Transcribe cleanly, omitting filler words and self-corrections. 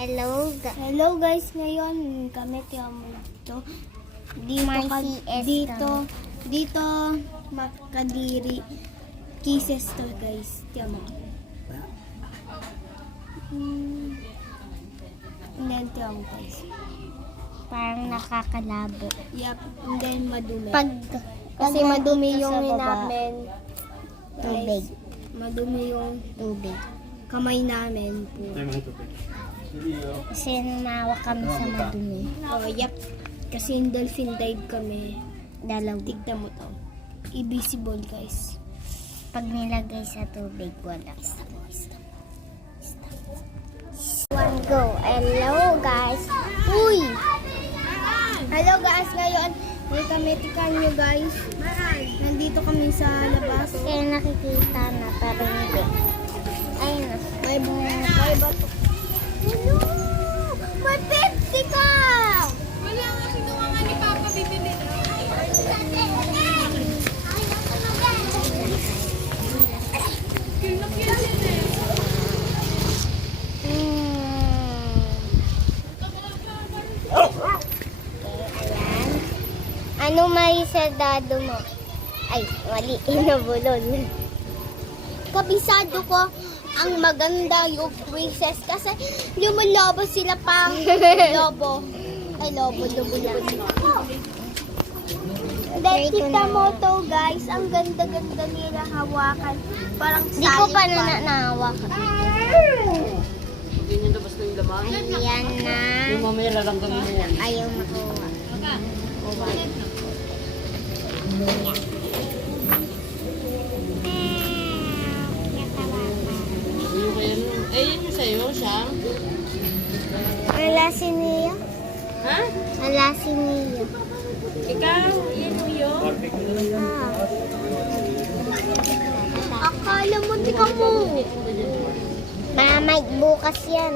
Hello guys, ngayon kami dito. Dito Makadiri Kisses to guys. Tiyan mo. And then tiyan mo guys. Parang nakakalabo. Yep, and then madumi. Kasi madumi yung sa baba. namin. Tubig. Madumi yung Tubig. kamay namin po. Kasi nawa kami sa madumi. Oh, yep. Kasi yung dolphin dive kami. Dalaw. Tignan mo to. Invisible guys. Pag nilagay sa tubig, wala. One go. Hello guys. Uy! Hello guys, ngayon may kami tikan nyo guys. Nandito kami sa labas. Kaya nakikita na, pero hindi. Ayun na. May bato. Hello! May 50 ka! Wala nga kinuha nga ni Papa, bibili na. Ayan. Ano may sedado mo? Ay, mali. Inabulol. Kabisado ko ang maganda yung princess kasi lumulabo sila pang lobo. Ay, lobo. Dahil kita mo to guys, ang ganda-ganda nila hawakan. Parang Di ko pa salad bar. nanawak. Hindi nyo labas na yung laman. Ayan na. Yung mamaya lalanggamin mo yan. Ayaw makuha. Yung kayo nun. Eh, yan yung sa'yo, siya. Wala si Nia. Ha? Wala si Nia. Ikaw, yan yung yun. Akala mo, tika mo. Mamay bukas yan.